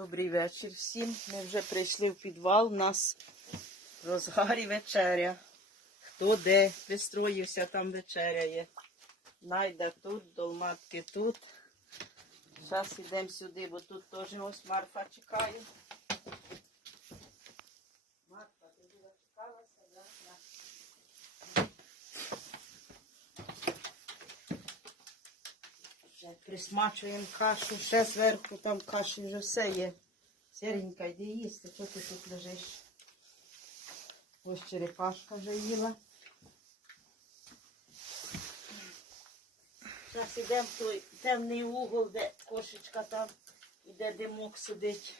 Добрий вечір всім. Ми вже прийшли в підвал. У нас в розгарі вечеря. Хто де пристроївся, там вечеряє. Найда тут, долматки тут. Зараз йдемо сюди, бо тут теж ось Марфа чекає. Марфа, ти чекалася, да? Да. Вже присмачуємо кашу, ще зверху там каші вже все є. Сіренька, йди їсти, що ти тут лежиш? Ось черепашка вже їла. Зараз йдемо в той темний угол, де кошечка там, і де димок сидить.